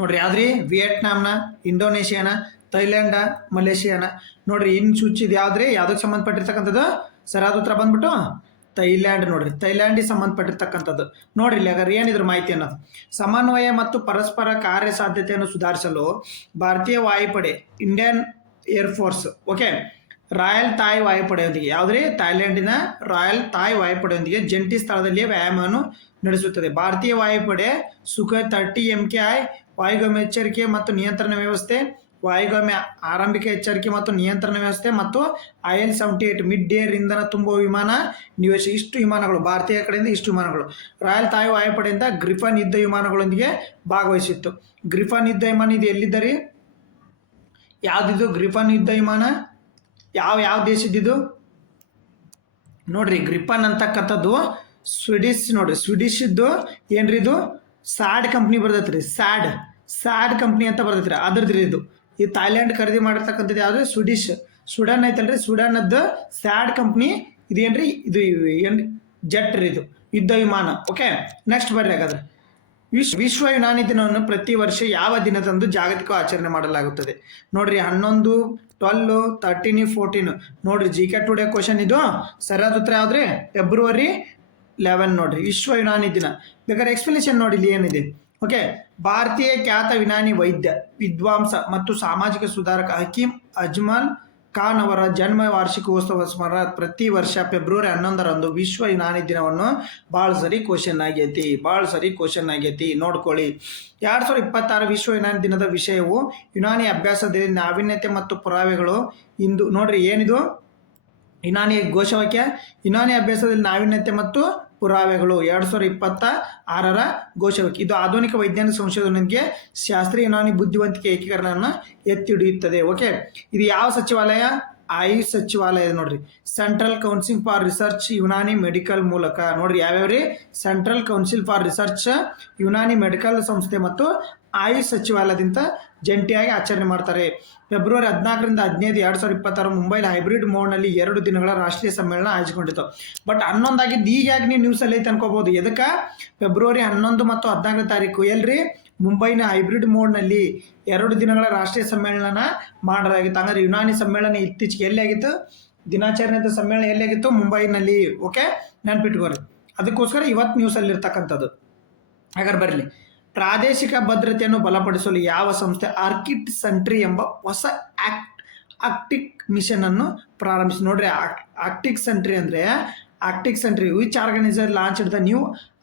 ನೋಡ್ರಿ. ಯಾವ್ದ್ರಿ? ವಿಯೆಟ್ನಾಂನ, ಇಂಡೋನೇಷಿಯಾನ, ಥೈಲ್ಯಾಂಡ, ಮಲೇಷಿಯಾನ. ನೋಡ್ರಿ ಇನ್ಸುಚ್ ಇದು ಯಾವ್ದ್ರಿ? ಯಾವ್ದಕ್ಕೆ ಸಂಬಂಧಪಟ್ಟಿರ್ತಕ್ಕಂಥದ್ದು? ಸರಿಯಾದ ಉತ್ತರ ಬಂದ್ಬಿಟ್ಟು ಥೈಲ್ಯಾಂಡ್ ನೋಡ್ರಿ. ಥೈಲ್ಯಾಂಡಿಗೆ ಸಂಬಂಧಪಟ್ಟಿರ್ತಕ್ಕಂಥದ್ದು ನೋಡ್ರಿ. ಇಲ್ಲಿ ಹಾಗಾದ್ರೆ ಏನಿದ್ರ ಮಾಹಿತಿ ಅನ್ನೋದು, ಸಮನ್ವಯ ಮತ್ತು ಪರಸ್ಪರ ಕಾರ್ಯಸಾಧ್ಯತೆಯನ್ನು ಸುಧಾರಿಸಲು ಭಾರತೀಯ ವಾಯುಪಡೆ Indian air force okay royal Thai ವಾಯುಪಡೆಯೊಂದಿಗೆ, ಯಾವ್ದ್ರಿ? ಥೈಲ್ಯಾಂಡಿನ ರಾಯಲ್ ಥಾಯ್ ವಾಯುಪಡೆಯೊಂದಿಗೆ ಜಂಟಿ ಸ್ಥಳದಲ್ಲಿ ವ್ಯಾಯಾಮವನ್ನು ನಡೆಸುತ್ತದೆ. ಭಾರತೀಯ ವಾಯುಪಡೆ ಸುಖೋಯ್ 30 MKI ವಾಯುಗಾಮಿ ಎಚ್ಚರಿಕೆ ಮತ್ತು ನಿಯಂತ್ರಣ ವ್ಯವಸ್ಥೆ, ವಾಯುಗಾಮಿ ಆರಂಭಿಕ ಎಚ್ಚರಿಕೆ ಮತ್ತು ನಿಯಂತ್ರಣ ವ್ಯವಸ್ಥೆ ಮತ್ತು IL-78 ಮಿಡ್ ಏರ್ ಇಂಧನ ತುಂಬುವ ವಿಮಾನ ನಿವೇಶ. ಇಷ್ಟು ವಿಮಾನಗಳು ಭಾರತೀಯ ಕಡೆಯಿಂದ, ಇಷ್ಟು ವಿಮಾನಗಳು ರಾಯಲ್ ಥಾಯ್ ವಾಯುಪಡೆಯಿಂದ ಗ್ರಿಫನ್ ಯುದ್ಧ ವಿಮಾನಗಳೊಂದಿಗೆ ಭಾಗವಹಿಸಿತ್ತು. ಗ್ರಿಫನ್ ಯುದ್ಧ ವಿಮಾನ ಇದು ಎಲ್ಲಿದ್ದರಿ? ಯಾವ್ದಿದು ಗ್ರಿಫನ್ ಯುದ್ಧ ವಿಮಾನ? ಯಾವ ದೇಶದಿದು ನೋಡ್ರಿ. ಗ್ರಿಫನ್ ಅಂತಕ್ಕಂಥದ್ದು ಸ್ವಿಡಿಶ್ ನೋಡ್ರಿ. ಸ್ವಿಡಿಶ್ದು ಏನ್ರಿ? ಇದು ಸ್ಯಾಡ್ ಕಂಪ್ನಿ ಬರ್ತೈತ್ರಿ. ಸ್ಯಾಡ್ ಕಂಪ್ನಿ ಅಂತ ಬರ್ತೈತ್ರಿ, ಅದ್ರದ್ರಿ ಇದು. ಈ ಥೈಲ್ಯಾಂಡ್ ಖರೀದಿ ಮಾಡಿರ್ತಕ್ಕಂಥದ್ದು ಯಾವುದು? ಸ್ವೀಡನ್ ಐತಲ್ರಿ, ಸ್ವೀಡನ್ನದ್ದು ಸ್ಯಾಡ್ ಕಂಪ್ನಿ ಇದೇನ್ರಿ? ಇದು ಏನ್ರಿ? ಜೆಟ್ ರೀ, ಇದು ಯುದ್ಧ ವಿಮಾನ. ಓಕೆ, ನೆಕ್ಸ್ಟ್ ಬರ್ರಿ ಹಾಗಾದ್ರೆ. ವಿಶ್ವ ಯುನಾನಿ ದಿನವನ್ನು ಪ್ರತಿ ವರ್ಷ ಯಾವ ದಿನದಂದು ಜಾಗತಿಕ ಆಚರಣೆ ಮಾಡಲಾಗುತ್ತದೆ? ನೋಡ್ರಿ 11, 12, 13, 14 ನೋಡ್ರಿ. GK ಟುಡೇ ಕ್ವಶನ್ ಇದು. ಸರಿಯಾದ ಉತ್ತರ ಯಾವ್ದ್ರಿ? ಫೆಬ್ರವರಿ 11 ನೋಡ್ರಿ, ವಿಶ್ವ ಯುನಾನಿ ದಿನ. ಬೇಕಾದ್ರೆ ಎಕ್ಸ್ಪ್ಲನೇಷನ್ ನೋಡಿ ಇಲ್ಲಿ ಏನಿದೆ. ಓಕೆ, ಭಾರತೀಯ ಖ್ಯಾತ ಯುನಾನಿ ವೈದ್ಯ, ವಿದ್ವಾಂಸ ಮತ್ತು ಸಾಮಾಜಿಕ ಸುಧಾರಕ ಹಕೀಮ್ ಅಜ್ಮಲ್ ಖಾನ್ ಅವರ ಜನ್ಮ ವಾರ್ಷಿಕೋತ್ಸವ ಸ್ಮರಣ ಪ್ರತಿ ವರ್ಷ ಫೆಬ್ರವರಿ 11ರಂದು ವಿಶ್ವ ಯುನಾನಿ ದಿನವನ್ನು ಭಾಳ ಸರಿ ಕ್ವಶನ್ ಆಗೈತಿ ನೋಡ್ಕೊಳ್ಳಿ. 2026 ವಿಶ್ವ ಯುನಾನಿ ದಿನದ ವಿಷಯವು ಯುನಾನಿ ಅಭ್ಯಾಸದಲ್ಲಿ ನಾವೀನ್ಯತೆ ಮತ್ತು ಪುರಾವೆಗಳು. ಇಂದು ನೋಡ್ರಿ ಏನಿದು ಯುನಾನಿ ಘೋಷವಾಕ್ಯ? ಯುನಾನಿ ಅಭ್ಯಾಸದಲ್ಲಿ ನಾವೀನ್ಯತೆ ಮತ್ತು ಪುರಾವೆಗಳು 2026ರ ಘೋಷವಾಕ್ಯ. ಇದು ಆಧುನಿಕ ವೈಜ್ಞಾನಿಕ ಸಂಶೋಧನೆಗೆ ಶಾಸ್ತ್ರೀಯ ಯುನಾನಿ ಬುದ್ಧಿವಂತಿಕೆ ಏಕೀಕರಣವನ್ನು ಎತ್ತಿ ಹಿಡಿಯುತ್ತದೆ. ಓಕೆ, ಇದು ಯಾವ ಸಚಿವಾಲಯ? ಆಯುಷ್ ಸಚಿವಾಲಯ ನೋಡ್ರಿ. Central council for research Unani medical ಮೂಲಕ ನೋಡ್ರಿ. ಯಾವ್ಯಾವ್ರಿ? Central council for research Unani medical ಸಂಸ್ಥೆ ಮತ್ತು ಆಯುಷ್ ಸಚಿವಾಲಯದಿಂದ ಜಂಟಿಯಾಗಿ ಆಚರಣೆ ಮಾಡ್ತಾರೆ. ಫೆಬ್ರವರಿ 14ರಿಂದ 15, 2026 ಮುಂಬೈಲಿ ಹೈಬ್ರಿಡ್ ಮೋಡ್ನಲ್ಲಿ 2 ದಿನಗಳ ರಾಷ್ಟ್ರೀಯ ಸಮ್ಮೇಳನ ಆಯೋಜಿಸಿಕೊಂಡಿತ್ತು. ಬಟ್ 11 ಆಗಿದ್ದು ಈಗ ಯಾಕೆ ನೀವು ನ್ಯೂಸಲ್ಲಿ ಐತೆ ಅನ್ಕೋಬಹುದು. ಎದಕ್ಕೆ? ಫೆಬ್ರವರಿ 11 ಮತ್ತು 14ನೇ ತಾರೀಕು ಎಲ್ರಿ? ಮುಂಬೈನ ಹೈಬ್ರಿಡ್ ಮೋಡ್ನಲ್ಲಿ 2 ದಿನಗಳ ರಾಷ್ಟ್ರೀಯ ಸಮ್ಮೇಳನ ಮಾಡಲಾಗಿತ್ತು. ಹಂಗಾದ್ರೆ ಯುನಾನಿ ಸಮ್ಮೇಳನ ಇತ್ತೀಚೆಗೆ ಎಲ್ಲಿ ಆಗಿತ್ತು? ದಿನಾಚರಣೆ ಸಮ್ಮೇಳನ ಎಲ್ಲಿ ಆಗಿತ್ತು? ಮುಂಬೈನಲ್ಲಿ. ಓಕೆ, ನೆನ್ಪಿಟ್ಕೋರಿ. ಅದಕ್ಕೋಸ್ಕರ ಇವತ್ತು ನ್ಯೂಸಲ್ಲಿ ಇರ್ತಕ್ಕಂಥದ್ದು. ಹಾಗಾದ್ರೆ ಬರಲಿ. ಪ್ರಾದೇಶಿಕ ಭದ್ರತೆಯನ್ನು ಬಲಪಡಿಸಲು ಯಾವ ಸಂಸ್ಥೆ ಆರ್ಕಿಡ್ ಸೆಂಟ್ರಿ ಎಂಬ ಹೊಸ ಆರ್ಕ್ಟಿಕ್ ಮಿಷನ್ ಅನ್ನು ಪ್ರಾರಂಭಿಸಿ? ನೋಡ್ರಿ, ಆರ್ಕ್ಟಿಕ್ ಸೆಂಟ್ರಿ ಅಂದ್ರೆ Arctic Sentry which organiser launched the new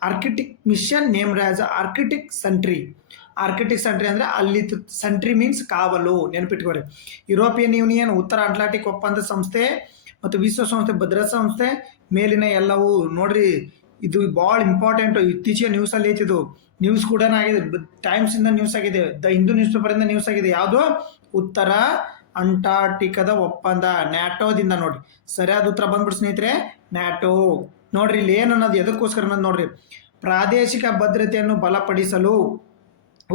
Arctic mission named as Arctic Sentry. Arctic Sentry ಅಂದ್ರೆ ಅಲ್ಲಿ ಸೆಂಟ್ರಿ ಮೀನ್ಸ್ ಕಾವಲು, ನೆನಪಿಟ್ಕೋರಿ. ಯುರೋಪಿಯನ್ ಯೂನಿಯನ್, ಉತ್ತರ ಅಟ್ಲಾಂಟಿಕ್ ಒಪ್ಪಂದ ಸಂಸ್ಥೆ ಮತ್ತು ವಿಶ್ವಸಂಸ್ಥೆ ಭದ್ರತಾ ಸಂಸ್ಥೆ ಮೇಲಿನ ಎಲ್ಲವೂ ನೋಡ್ರಿ. ಇದು ಭಾಳ ಇಂಪಾರ್ಟೆಂಟ್. ಇತ್ತೀಚೆಗೆ ನ್ಯೂಸಲ್ಲಿ ಐತಿದು. ನ್ಯೂಸ್ ಕೂಡ ಆಗಿದೆ, ಟೈಮ್ಸ್ ಇಂದ ನ್ಯೂಸ್ ಆಗಿದೆ, ದ ಹಿಂದೂ ನ್ಯೂಸ್ ಪೇಪರ್ ಇಂದ ನ್ಯೂಸ್ ಆಗಿದೆ. ಯಾವುದು? ಉತ್ತರ ಅಂಟಾರ್ಟಿಕದ ಒಪ್ಪಂದ, ನ್ಯಾಟೋದಿಂದ ನೋಡ್ರಿ. ಸರಿಯಾದ ಉತ್ತರ ಬಂದ್ಬಿಟ್ಟು ಸ್ನೇಹಿತರೆ, ನ್ಯಾಟೋ ನೋಡ್ರಿ. ಇಲ್ಲಿ ಏನು ಅನ್ನೋದು ಎದಕ್ಕೋಸ್ಕರ ಅನ್ನೋದು ನೋಡ್ರಿ. ಪ್ರಾದೇಶಿಕ ಭದ್ರತೆಯನ್ನು ಬಲಪಡಿಸಲು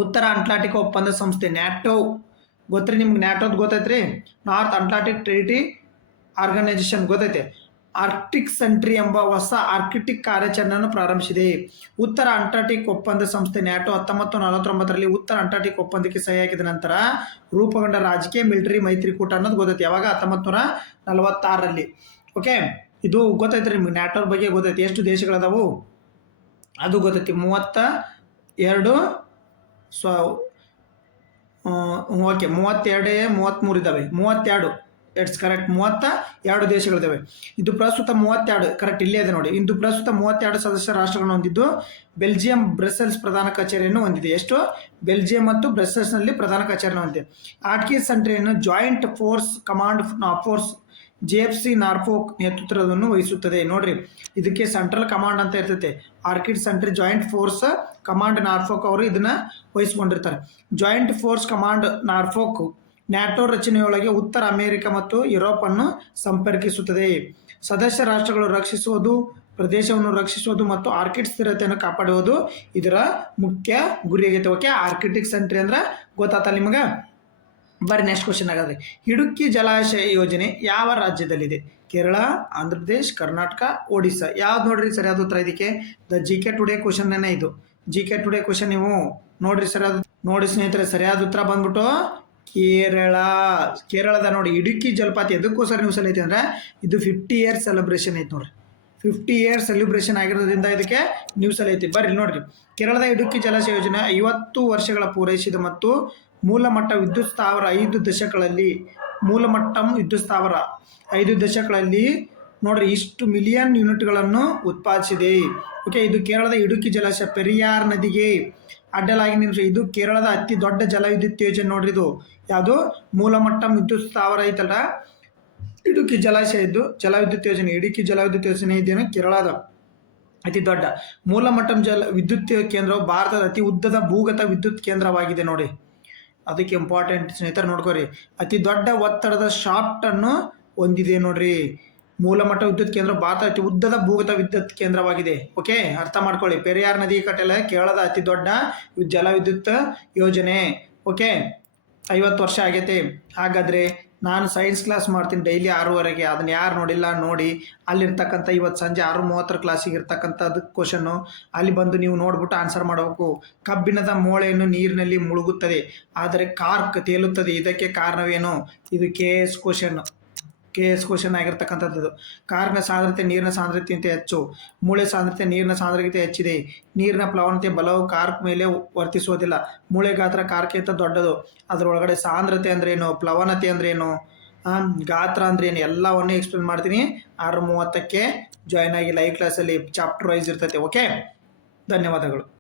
ಉತ್ತರ ಅಟ್ಲಾಂಟಿಕ್ ಒಪ್ಪಂದ ಸಂಸ್ಥೆ ನ್ಯಾಟೋ ಗೊತ್ತ್ರಿ ನಿಮ್ಗೆ? ನ್ಯಾಟೋದ್ ಗೊತ್ತೈತ್ರಿ? ನಾರ್ತ್ ಅಟ್ಲಾಂಟಿಕ್ ಟ್ರೀಟಿ ಆರ್ಗನೈಸೇಷನ್ ಗೊತ್ತೈತೆ. ಆರ್ಕ್ಟಿಕ್ ಸೆಂಟ್ರಿ ಎಂಬ ಹೊಸ ಆರ್ಕಿಟಿಕ್ ಕಾರ್ಯಾಚರಣೆಯನ್ನು ಪ್ರಾರಂಭಿಸಿದೆ. ಉತ್ತರ ಅಂಟಾರ್ಟಿಕ್ ಒಪ್ಪಂದ ಸಂಸ್ಥೆ ನ್ಯಾಟೋ 1949ರಲ್ಲಿ ಉತ್ತರ ಅಂಟಾರ್ಟಿಕ್ ಒಪ್ಪಂದಕ್ಕೆ ಸಹಿ ಹಾಕಿದ ನಂತರ ರೂಪುಗೊಂಡ ರಾಜಕೀಯ ಮಿಲಿಟರಿ ಮೈತ್ರಿಕೂಟ ಅನ್ನೋದು ಗೊತ್ತೈತಿ. ಯಾವಾಗ? 1946ರಲ್ಲಿ. ಓಕೆ, ಇದು ಗೊತ್ತೈತ್ರಿ ನಿಮ್ಗೆ. ನ್ಯಾಟೋರ ಬಗ್ಗೆ ಗೊತ್ತೈತಿ. ಎಷ್ಟು ದೇಶಗಳದಾವು ಅದು ಗೊತ್ತೈತಿ. 32 ಓಕೆ 32 33 ಇದ್ದಾವೆ. 32 ಇಟ್ಸ್ ಕರೆಕ್ಟ್. 32 ದೇಶಗಳಿದ್ದಾವೆ. ಇದು ಪ್ರಸ್ತುತ 32 ಕರೆಕ್ಟ್ ಇಲ್ಲೇ ಇದೆ ನೋಡಿ. ಇದು ಪ್ರಸ್ತುತ 32 ಸದಸ್ಯ ರಾಷ್ಟ್ರಗಳನ್ನು ಹೊಂದಿದ್ದು ಬೆಲ್ಜಿಯಂ ಬ್ರಸೆಲ್ಸ್ ಪ್ರಧಾನ ಕಚೇರಿಯನ್ನು ಹೊಂದಿದೆ. ಎಷ್ಟು? ಬೆಲ್ಜಿಯಂ ಮತ್ತು ಬ್ರಸೆಲ್ಸ್ನಲ್ಲಿ ಪ್ರಧಾನ ಕಚೇರಿಯನ್ನು ಹೊಂದಿದೆ. ಆರ್ಕಿಡ್ ಸೆಂಟ್ರಿಯನ್ನು joint force command force JFC Norfolk ನೇತೃತ್ವವನ್ನು ವಹಿಸುತ್ತದೆ. ನೋಡ್ರಿ, ಇದಕ್ಕೆ ಸೆಂಟ್ರಲ್ ಕಮಾಂಡ್ ಅಂತ ಇರ್ತೈತೆ. Arctic sentry joint force command Norfolk ಅವರು ಇದನ್ನ ವಹಿಸಿಕೊಂಡಿರ್ತಾರೆ. Joint force command Norfolk NATO ರಚನೆಯೊಳಗೆ ಉತ್ತರ ಅಮೆರಿಕ ಮತ್ತು ಯುರೋಪ್ ಅನ್ನು ಸಂಪರ್ಕಿಸುತ್ತದೆ. ಸದಸ್ಯ ರಾಷ್ಟ್ರಗಳು ರಕ್ಷಿಸುವುದು, ಪ್ರದೇಶವನ್ನು ರಕ್ಷಿಸುವುದು ಮತ್ತು ಆರ್ಕಿಡ್ ಸ್ಥಿರತೆಯನ್ನು ಕಾಪಾಡುವುದು ಇದರ ಮುಖ್ಯ ಗುರಿಯಾಗೈತೆ. ಓಕೆ, ಆರ್ಕಿಟಿಕ್ ಸೆಂಟ್ರಿ ಅಂದ್ರೆ ಗೊತ್ತಾತ ನಿಮಗೆ? ಬರ್ರಿ ನೆಕ್ಸ್ಟ್ ಕ್ವಶನ್ ಆಗಾದ್ರೆ, ಇಡುಕ್ಕಿ ಜಲಾಶಯ ಯೋಜನೆ ಯಾವ ರಾಜ್ಯದಲ್ಲಿದೆ? ಕೇರಳ, ಆಂಧ್ರ ಪ್ರದೇಶ್, ಕರ್ನಾಟಕ, ಒಡಿಸ್ಸಾ. ಯಾವ್ದು ನೋಡ್ರಿ ಸರಿಯಾದ ಉತ್ತರ ಇದಕ್ಕೆ? GK ಟುಡೇ ಕ್ವಶನ್ ಇದು. GK ಟುಡೇ ಕ್ವಶನ್ ನೀವು ನೋಡ್ರಿ ಸರಿಯಾದ. ನೋಡಿ ಸ್ನೇಹಿತರೆ, ಸರಿಯಾದ ಉತ್ತರ ಬಂದ್ಬಿಟ್ಟು ಕೇರಳದ ನೋಡಿ ಇಡುಕ್ಕಿ ಜಲಪಾತ. ಎದಕ್ಕೋಸ್ಕರ ನ್ಯೂಸ್ ಐತಿ ಅಂದ್ರೆ ಇದು 50 ಇಯರ್ಸ್ ಸೆಲೆಬ್ರೇಷನ್ ಐತಿ ನೋಡ್ರಿ. 50 ಇಯರ್ಸ್ ಸೆಲೆಬ್ರೇಷನ್ ಆಗಿರೋದ್ರಿಂದ ಇದಕ್ಕೆ ನ್ಯೂಸ್ ಐತಿ. ಬರ್ರಿ ನೋಡ್ರಿ, ಕೇರಳದ ಇಡುಕ್ಕಿ ಜಲಾಶಯ ಯೋಜನೆ 50 ವರ್ಷಗಳ ಪೂರೈಸಿದ ಮತ್ತು ಮೂಲಮಟ್ಟ ವಿದ್ಯುತ್ ಸ್ಥಾವರ 5 ದಶಕಗಳಲ್ಲಿ ವಿದ್ಯುತ್ 5 ದಶಕಗಳಲ್ಲಿ ನೋಡ್ರಿ ಇಷ್ಟು ಮಿಲಿಯನ್ ಯೂನಿಟ್ಗಳನ್ನು ಉತ್ಪಾದಿಸಿದೆ. ಓಕೆ, ಇದು ಕೇರಳದ ಇಡುಕ್ಕಿ ಜಲಾಶಯ ಪೆರಿಯಾರ್ ನದಿಗೆ ಅಡ್ಡಲಾಗಿ ನಿರ್ಮಿಸಿದೆ. ಇದು ಕೇರಳದ ಅತಿ ದೊಡ್ಡ ಜಲವಿದ್ಯುತ್ ಯೋಜನೆ ನೋಡ್ರಿ. ಇದು ಯಾವುದು? ಮೂಲಮಟ್ಟಂ ವಿದ್ಯುತ್ ಸ್ಥಾವರ ಐತಲ್ಲ, ಇಡುಕ್ಕಿ ಜಲಾಶಯ. ಇದು ಜಲವಿದ್ಯುತ್ ಯೋಜನೆ. ಇಡುಕ್ಕಿ ಜಲವಿದ್ಯುತ್ ಯೋಜನೆ ಇದೇನು ಕೇರಳದ ಅತಿ ದೊಡ್ಡ ಮೂಲಮಟ್ಟಂ ವಿದ್ಯುತ್ ಕೇಂದ್ರವು ಭಾರತದ ಅತಿ ಉದ್ದದ ಭೂಗತ ವಿದ್ಯುತ್ ಕೇಂದ್ರವಾಗಿದೆ ನೋಡಿ. ಅದಕ್ಕೆ ಇಂಪಾರ್ಟೆಂಟ್ ಸ್ನೇಹಿತರೆ ನೋಡ್ಕೋರಿ. ಅತಿ ದೊಡ್ಡ ಒತ್ತಡದ ಶಾಫ್ಟ್ ಅನ್ನು ಹೊಂದಿದೆ ನೋಡ್ರಿ. ಮೂಲಮಟ್ಟ ವಿದ್ಯುತ್ ಕೇಂದ್ರ ಭಾರತ ಅತಿ ಉದ್ದದ ಭೂಗತ ವಿದ್ಯುತ್ ಕೇಂದ್ರವಾಗಿದೆ. ಓಕೆ, ಅರ್ಥ ಮಾಡ್ಕೊಳ್ಳಿ. ಪೆರಿಯಾರ್ ನದಿ ಕಟ್ಟೆಲ್ಲ ಕೇರಳದ ಅತಿ ದೊಡ್ಡ ಜಲವಿದ್ಯುತ್ ಯೋಜನೆ. ಓಕೆ, 50 ವರ್ಷ ಆಗೈತೆ. ಹಾಗಾದರೆ ನಾನು ಸೈನ್ಸ್ ಕ್ಲಾಸ್ ಮಾಡ್ತೀನಿ ಡೈಲಿ 6:30. ಅದನ್ನ ಯಾರು ನೋಡಿಲ್ಲ ನೋಡಿ. ಅಲ್ಲಿರ್ತಕ್ಕಂಥ ಇವತ್ತು ಸಂಜೆ 6:30 ಕ್ಲಾಸಿಗೆ ಇರ್ತಕ್ಕಂಥದ್ದು ಕ್ವಶನ್ನು ಅಲ್ಲಿ ಬಂದು ನೀವು ನೋಡ್ಬಿಟ್ಟು ಆನ್ಸರ್ ಮಾಡಬೇಕು. ಕಬ್ಬಿಣದ ಮೂಳೆಯನ್ನು ನೀರಿನಲ್ಲಿ ಮುಳುಗುತ್ತದೆ ಆದರೆ ಕಾರ್ಕ್ ತೇಲುತ್ತದೆ. ಇದಕ್ಕೆ ಕಾರಣವೇನು? ಇದು KS ಕ್ವಶನ್ ಆಗಿರ್ತಕ್ಕಂಥದ್ದು. ಕಾರ್ನ ಸಾಂದ್ರತೆ ನೀರಿನ ಸಾಂದ್ರತೆಗಿಂತ ಹೆಚ್ಚು, ಮೂಳೆ ಸಾಂದ್ರತೆ ನೀರಿನ ಸಾಂದ್ರತೆಗಿಂತ ಹೆಚ್ಚಿದೆ. ನೀರಿನ ಪ್ಲವನತೆ ಬಲವು ಕಾರ್ಕ್ ಮೇಲೆ ವರ್ತಿಸುವುದಿಲ್ಲ. ಮೂಳೆ ಗಾತ್ರ ಕಾರ್ಕ್ಕಿಂತ ದೊಡ್ಡದು. ಅದರೊಳಗಡೆ ಸಾಂದ್ರತೆ ಅಂದ್ರೇನು, ಪ್ಲವನತೆ ಅಂದ್ರೇನು, ಗಾತ್ರ ಅಂದ್ರೇನು ಎಲ್ಲವನ್ನೂ ಎಕ್ಸ್ಪ್ಲೇನ್ ಮಾಡ್ತೀನಿ. 6:30ಕ್ಕೆ ಜಾಯ್ನ್ ಆಗಿ ಲೈವ್ ಕ್ಲಾಸಲ್ಲಿ ಚಾಪ್ಟರ್ ವೈಸ್ ಇರ್ತೈತೆ. ಓಕೆ, ಧನ್ಯವಾದಗಳು.